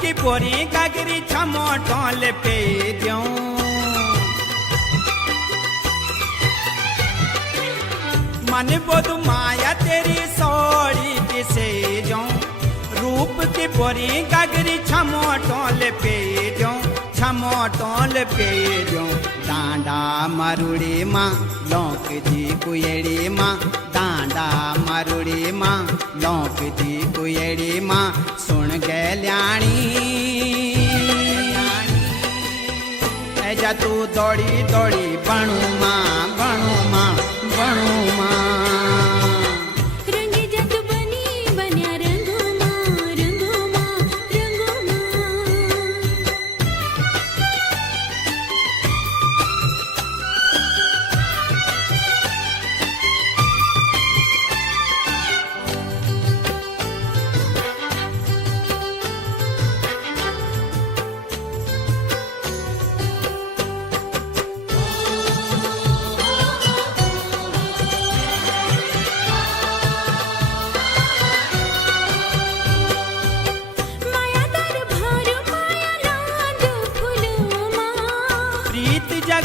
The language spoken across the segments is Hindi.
की बोरी गागरी छमो टोल पे द्यों मन बोध माया तेरी सोड़ी किसे जो रूप की बोरी गागरी छमो टोल पे द्यों छमो टोल पे द्यों डांडा मारुड़ी माँ लौक दी कुएड़ी माँ डांडा मारुड़ी माँ लौक दी कुएड़ी माँ सुन गैल्याणी ऐजा तू दौड़ी दौड़ी बनू माँ बनू माँ बनू माँ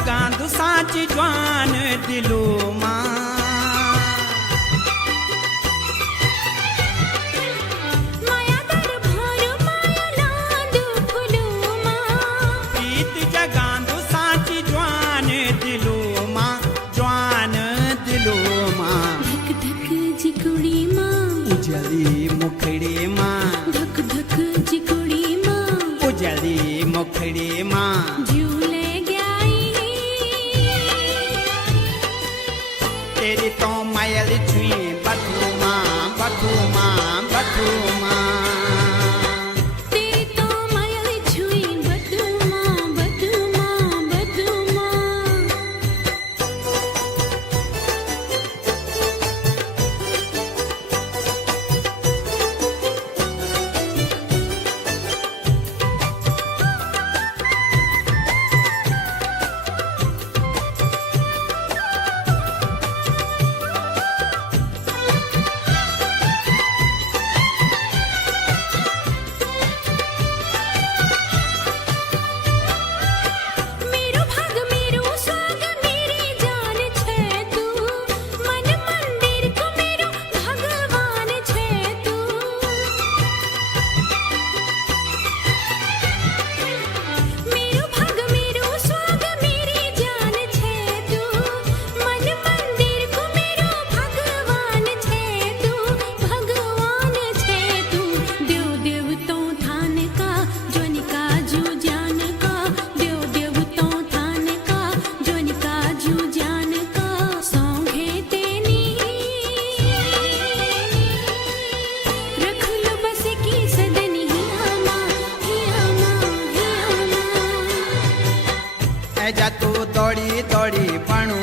गांधु सांची ज्वान दिलो माँ माया दर भर माया लांद फुलो माँ प्रीत जगांधु सांची ज्वान दिलो माँ ज्वान दिलो माँ धक धक जिकुड़ी माँ उजली मुखड़ी माँ धक धक जिकुड़ी माँ उजली मुखड़ी माँ झूले तेरी तो मायल छुई बथू माँ बथू माँ बथू माँ तेरी तो मायल छुई बथू माँ बथू माँ बथू माँ ऐजा तू दौड़ी दौड़ी बनू